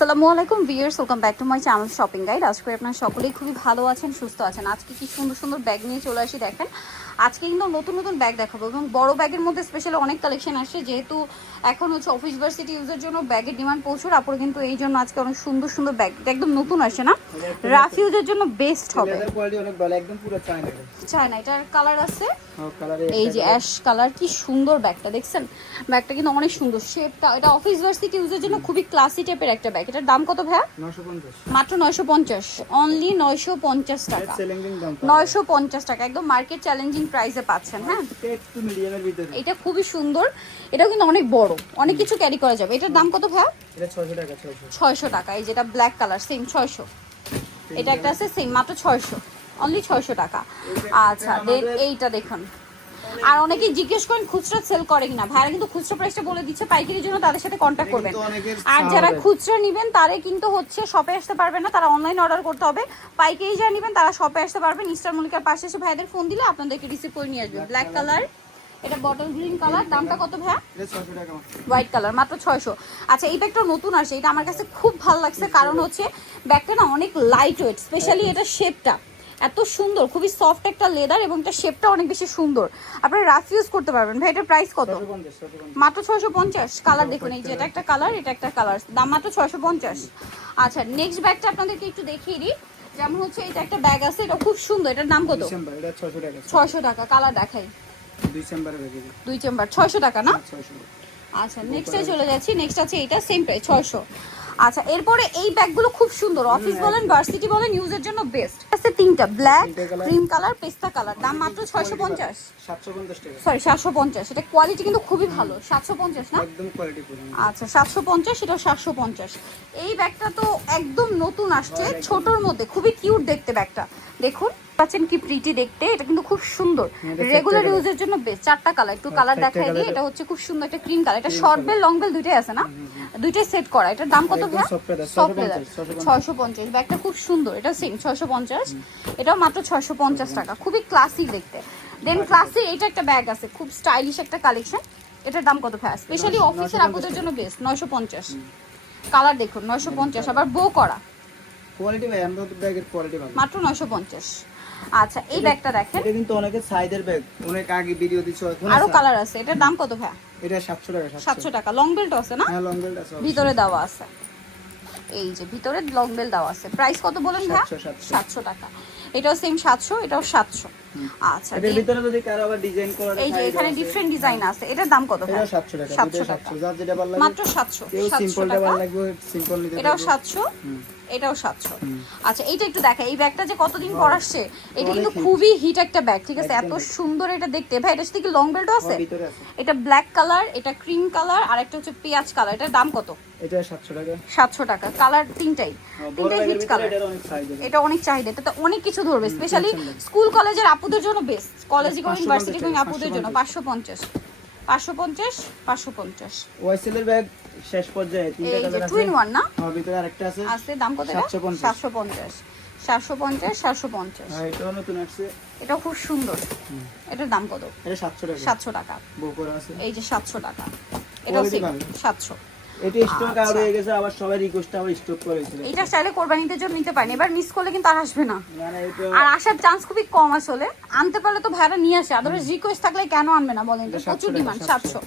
আসসালামু আলাইকুম viewers, welcome back to my channel shopping guide. আজকে আপনারা সকলেই খুবই ভালো আছেন, সুস্থ আছেন। আজকে কি সুন্দর সুন্দর ব্যাগ নিয়ে চলে আসি। দেখেন আজকে কিন্তু নতুন নতুন ব্যাগ দেখাবো এবং বড় ব্যাগের মধ্যে স্পেশালি অনেক কালেকশন আসছে। যেহেতু এখন হচ্ছে অফিস ভার্সিটি ইউজের জন্য ব্যাগের ডিমান্ড প্রচুর, আপুর কিন্তু এই জন্য আজকে অনেক সুন্দর সুন্দর ব্যাগ একদম নতুন আসে না, রাফ ইউজের জন্য বেস্ট হবে। চায়না এটার কালার আছে, এই যে অ্যাশ কালার, কি সুন্দর ব্যাগটা দেখছেন। ব্যাগটা কিন্তু অনেক সুন্দর শেপটা। এটা অফিস ভার্সিটি ইউজের জন্য খুবই ক্লাসি টাইপের একটা ব্যাগ। এটার দাম কত ভাইয়া? 950 মাত্র 950, অনলি 950 টাকা। 950 টাকা একদম মার্কেট চ্যালেঞ্জিং প্রাইসে পাচ্ছেন। হ্যাঁ, একটু মিডিয়ামের ভিতরে এটা খুবই সুন্দর। এটাও কিন্তু অনেক বড়, অনেক কিছু ক্যারি করা যাবে। এটার দাম কত ভাইয়া? এটা 600 টাকা। 600 টাকা। এই যেটা ব্ল্যাক কালার সেম 600। এটা একটা আছে সেম মাত্র 600, অনলি 600 টাকা। আচ্ছা দেন এইটা দেখুন। আর অনেকেই জিজ্ঞেস করেন খুচরা সেল করে কিনা, ভাইরা কিন্তু খুচরা প্রাইসটা বলে দিচ্ছে। পাইকারির জন্য তাদের সাথে কন্ট্যাক্ট করবেন। আর যারা খুচরা নেবেন তারা কিন্তু হচ্ছে শপে আসতে পারবেন না, তারা অনলাইন অর্ডার করতে হবে। পাইকারি যারা নেবেন তারা শপে আসতে পারবেন। ইস্টার মল্লিকার পাশে এসে ভাইদের ফোন দিলে আপনাদেরকে রিসিভ করে নিয়ে আসবেন। ব্ল্যাক কালার, এটা বটল গ্রিন কালার। দামটা কত ভাইয়া? এটা 600 টাকা। হোয়াইট কালার মাত্র 600। আচ্ছা এই ব্যাগটা নতুন আসে, এটা আমার কাছে খুব ভালো লাগছে কারণ হচ্ছে ব্যাগটা না অনেক লাইট ওয়েট, স্পেশালি এটা শেপটা এত সুন্দর, খুবই সফট একটা লেদার এবং এটা শেপটা অনেক বেশি সুন্দর। আপনারা রাফ ইউজ করতে পারবেন। ভাই এটার প্রাইস কত? 650 মাত্র 650। কালার দেখুন, এই যে এটা একটা কালার, এটা একটা কালার, দাম মাত্র 650। আচ্ছা নেক্সট ব্যাগটা আপনাদেরকে একটু দেখিয়ে দিই। যেমন হচ্ছে এটা একটা ব্যাগ আছে, এটা খুব সুন্দর। এটার দাম কত? ডিসেম্বর, এটা 600 টাকা। 600 টাকা। কালার দেখাই, ডিসেম্বরের ব্যাগ। 2 চেম্বার 600 টাকা না? 600। আচ্ছা নেক্সটে চলে যাচ্ছি। নেক্সট আছে এটা সেম প্রাইস 600। আচ্ছা এরপরে এই ব্যাগগুলো খুব সুন্দর, অফিস বলেন ভার্সিটি বলেন ইউজের জন্য বেস্ট। আছে তিনটা, ব্ল্যাক, ক্রিম কালার, পেস্তা কালার। দাম মাত্র 650, 750 টাকা। সরি 750। এটা কোয়ালিটি কিন্তু খুবই ভালো। 750 না? একদম কোয়ালিটি ফুল। আচ্ছা 750, এটা 750। এই ব্যাগটা তো একদম নতুন আসছে, ছোটর মধ্যে খুবই কিউট দেখতে ব্যাগটা। দেখুন পাচ্ছেন কি প্রিটি দেখতে, এটা কিন্তু খুব সুন্দর, রেগুলার ইউজের জন্য বেস্ট। চারটা কালার, একটু কালার দেখাই দিই। এটা হচ্ছে খুব সুন্দর একটা ক্রিম কালার। এটা শর্ট বেল লং বেল দুইটাই আছে না, দুইটাই সেট করা। এটার দাম কত ভাই? Soft leather 650। ব্যাগটা খুব সুন্দর, এটা সেম 650। এটাও মাত্র 650 টাকা, খুবই ক্লাসিক দেখতে। দেন ক্লাসিক এটা একটা ব্যাগ আছে, খুব স্টাইলিশ একটা কালেকশন। এটার দাম কত ভাই? স্পেশালি অফিসের আপুদের জন্য বেস্ট। 950। কালার দেখুন 950, আবার বো করা। কোয়ালিটি ভাই, আমরা তো ব্যাগের কোয়ালিটি ভালো। মাত্র 950। আচ্ছা এই ব্যাগটা দেখেন, এটা কিন্তু অনেকের সাইজের ব্যাগ, অনেক আগে ভিডিও দিছো। আরো কালার আছে। এটার দাম কত ভাই? এটা 700 টাকা। 700 টাকা। লং বেল্ট আছে না? হ্যাঁ লং বেল্ট আছে, ভিতরে দেওয়া আছে। এই যে ভিতরে লং বেল্ট দেওয়া আছে। প্রাইস কত বলেন ভাই? 700 টাকা। এটাও সেম 700, এটাও 700। আচ্ছা এর ভিতরে যদি কারো আবার ডিজাইন করা থাকে, এই যে এখানে ডিফারেন্ট ডিজাইন আছে। এটার দাম কত ভাই? এটা 700 টাকা। 700 টাকা, যার যেটা ভালো লাগে মাত্র 700। কেউ 700 সিম্পলটা টাকা। ভালো লাগবে, সিম্পল নিতে এটাও পারবে। 700, এটাও 700। আচ্ছা এইটা একটু দেখা, এই ব্যাগটা যে কতদিন পর আসছে। এটা কিন্তু খুবই হিট একটা ব্যাগ, ঠিক আছে? এত সুন্দর এটা দেখতে। ভাই এটার সাথে কি লং বেল্টও আছে? ভিতরে আছে। এটা ব্ল্যাক কালার, এটা ক্রিম কালার, আর একটা হচ্ছে পেঁয়াজ কালার। এটার দাম কত? এটা 700 টাকা। 700 টাকা। কালার তিনটাই, তিনটাই হিট কালার। এটার অনেক সাইজ আছে। এটা অনেক চাহিদা, এটা অনেক কিছু ধরবে, স্পেশালি স্কুল কলেজের আপুদের জন্য বেস্ট। কলেজে গোয়িং ভার্সিটি গোয়িং আপুদের জন্য 550, 550, 550। ওয়াইসেলের ব্যাগ শেষ পর্যায়ে তিনটা এই যে কালার আছে। 2 in 1 না? হ্যাঁ ভিতরে আরেকটা আছে। আছে, দাম কত এটা? 750, 750, 750। হ্যাঁ এটাও নতুন আসছে। এটা খুব সুন্দর। এটার দাম কত? এটা 700 টাকা। 700 টাকা। বউ করা আছে। এই যে 700 টাকা। এটাও Quality সেম ভালো। 700। এটা স্টক আউট হয়ে গেছে, আবার সবাই রিকোয়েস্ট আবার স্টক করেছিল। এটা চাইলে কোরবানিতে জন্য নিতে পারেন, এবার মিস করলে কিন্তু আর আসবে না। মানে এটা আর আসার চান্স খুবই কম আসলে। আনতে পারলে তো ভাড়া নিয়ে আসে, আদারওয়াইজ রিকোয়েস্ট থাকলে কেন আনবে না বলেন? এটা প্রচুর ডিমান্ড। 700,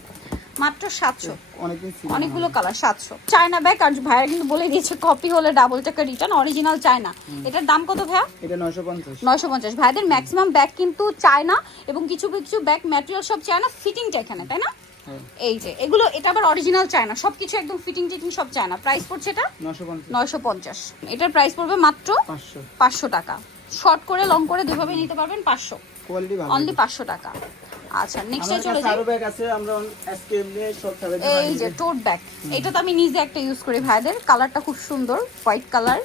মাত্র 700। অনেকদিন ছিল। অনেকগুলো কালার। 700। চায়না ব্যাগ, আর ভাইয়া কিন্তু বলে দিয়েছে কপি হলে ডাবল টাকা রিটার্ন, অরিজিনাল চায়না। এটার দাম কত ভাইয়া? এটা 950। 950। ভাইদের ম্যাক্সিমাম ব্যাগ কিন্তু চায়না এবং কিছু কিছু ব্যাগ ম্যাটেরিয়াল সব চায়না, ফিটিংটা এখানে, তাই না? এই যে এগুলো, এটা আবার অরিজিনাল চায়না, সবকিছু একদম ফিটিং টিটিং সব চায়না। প্রাইস পড়ছে এটা 950। 950। এটার প্রাইস পড়বে মাত্র 500। 500 টাকা। শর্ট করে লং করে দুইভাবে নিতে পারবেন। 500, কোয়ালিটি ভালো। অনলি 500 টাকা। আচ্ছা নেক্সটে আমাদের চলে কাছে যাই। আরো ব্যাগ আছে, আমরা আজকে এমনি সব সাথে এই যে টোট ব্যাগ, এটা তো আমি নিজে একটা ইউজ করি ভাইদের। কালারটা খুব সুন্দর, হোয়াইট কালার,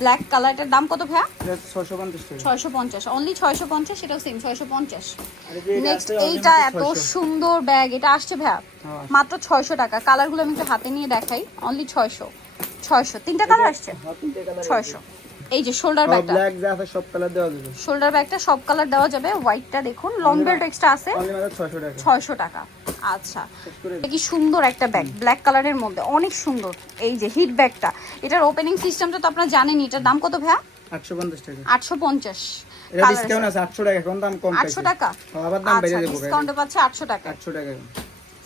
ব্ল্যাক কালার। এটার দাম কত ভাইয়া? 650 টাকা। 650, অনলি 650। এটাও সেম 650। আর এই যে নেক্সট আছে এইটা এত 600 সুন্দর ব্যাগ, এটা আসছে ভাইয়া হ্যাঁ। মাত্র 600 টাকা। কালারগুলো আমি একটু হাতে নিয়ে দেখাই, অনলি 600। 600 তিনটা কালার আসছে, হ্যাঁ, তিনটে কালার 600। এই যে শোল্ডার ব্যাগটা, ব্ল্যাক যা আছে সব কালার দেওয়া যাবে। শোল্ডার ব্যাগটা সব কালার দেওয়া যাবে। হোয়াইটটা দেখুন, লং বেল্ট এক্সট্রা আছে অনলি মাত্র 600 টাকা। 600 টাকা। আচ্ছা, এটা কি সুন্দর একটা ব্যাগ, ব্ল্যাক কালারের মধ্যে অনেক সুন্দর। এই যে হিট ব্যাগটা, এটার ওপেনিং সিস্টেমটা তো আপনারা জানেনই। এটার দাম কত ভাইয়া? 850 টাকা। 850। এটা ডিসকাউন্ট আছে 800 টাকা, এখন দাম কম পাইছে। 800 টাকা, আবার দাম বেড়ে যাবে। ডিসকাউন্টে পাচ্ছে 800 টাকা। 800 টাকা।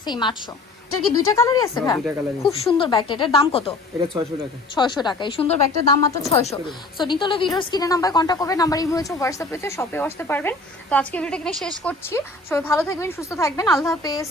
সেম 800। এটার কি দুইটা কালারই আছে ভাই? দুইটা কালারই খুব সুন্দর ব্যাগটা, এটার দাম কত? এটা 600 টাকা। 600 টাকা। এই সুন্দর ব্যাগটার দাম মাত্র 600। সো নিতে হলে ভিডিওর স্ক্রিনে নাম্বার কন্ট্যাক্ট করবেন, নাম্বার ইমো রয়েছে, হোয়াটসঅ্যাপ রয়েছে, শপে আসতে পারবেন। তো আজকে ভিডিওটা এখানে শেষ করছি। সবাই ভালো থাকবেন, সুস্থ থাকবেন, আল্লাহ হাফেজ।